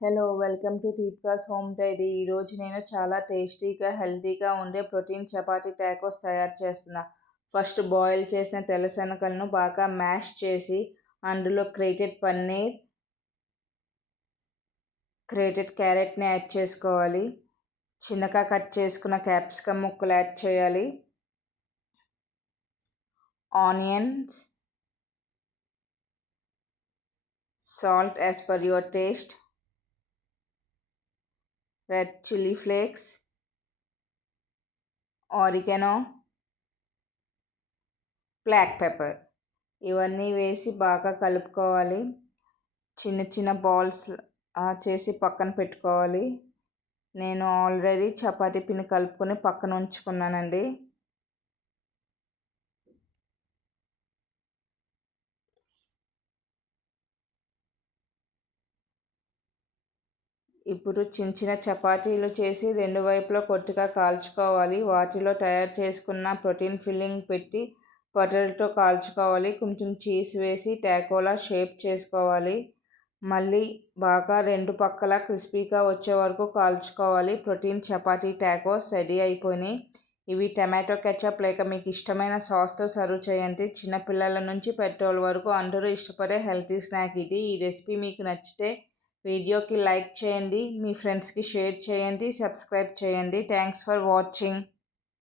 Hello welcome to Deepika's home dairy. ఈరోజు నేను చాలా టేస్టీగా హెల్తీగా ఉండే ప్రోటీన్ చపాతీ టాకోస్ తయారు చేస్తున్నా. ఫస్ట్ బాయిల్ చేసిన తెల్ల శనగలను బాగా మ్యాష్ చేసి అందులో గ్రేటెడ్ పన్నీర్, గ్రేటెడ్ క్యారెట్ని యాడ్ చేసుకోవాలి. చిన్నగా కట్ చేసుకున్న క్యాప్సికమ్ ముక్కలు యాడ్ చేయాలి. Onions, salt as per your taste, red chilli flakes, oregano, black pepper ఇవన్నీ వేసి బాగా కలుపుకోవాలి. చిన్న చిన్న బాల్స్ చేసి పక్కన పెట్టుకోవాలి. నేను ఆల్రెడీ చపాతీ పిండి కలుపుకొని పక్కన ఉంచుకున్నానండి. ఇప్పుడు చిన్న చిన్న చపాతీలు చేసి రెండు వైపులా కొద్దిగా కాల్చుకోవాలి. వాటిలో తయారు చేసుకున్న ప్రోటీన్ ఫిల్లింగ్ పెట్టి పొటాటోతో కాల్చుకోవాలి. కొంచెం చీజ్ వేసి టాకోలా షేప్ చేసుకోవాలి. మళ్ళీ బాగా రెండు పక్కల క్రిస్పీగా వచ్చే వరకు కాల్చుకోవాలి. ప్రోటీన్ చపాతీ టాకోస్ రెడీ అయిపోయినాయి. ఇవి టమాటో కెచప్ లేక మీకు ఇష్టమైన సాస్తో సర్వ్ చేయండి. చిన్నపిల్లల నుంచి పెద్దోళ్ళ వరకు అందరూ ఇష్టపడే హెల్తీ స్నాక్ ఇది. ఈ రెసిపీ మీకు నచ్చితే వీడియోకి లైక్ చేయండి, మీ ఫ్రెండ్స్కి షేర్ చేయండి, సబ్స్క్రైబ్ చేయండి. Thanks for watching.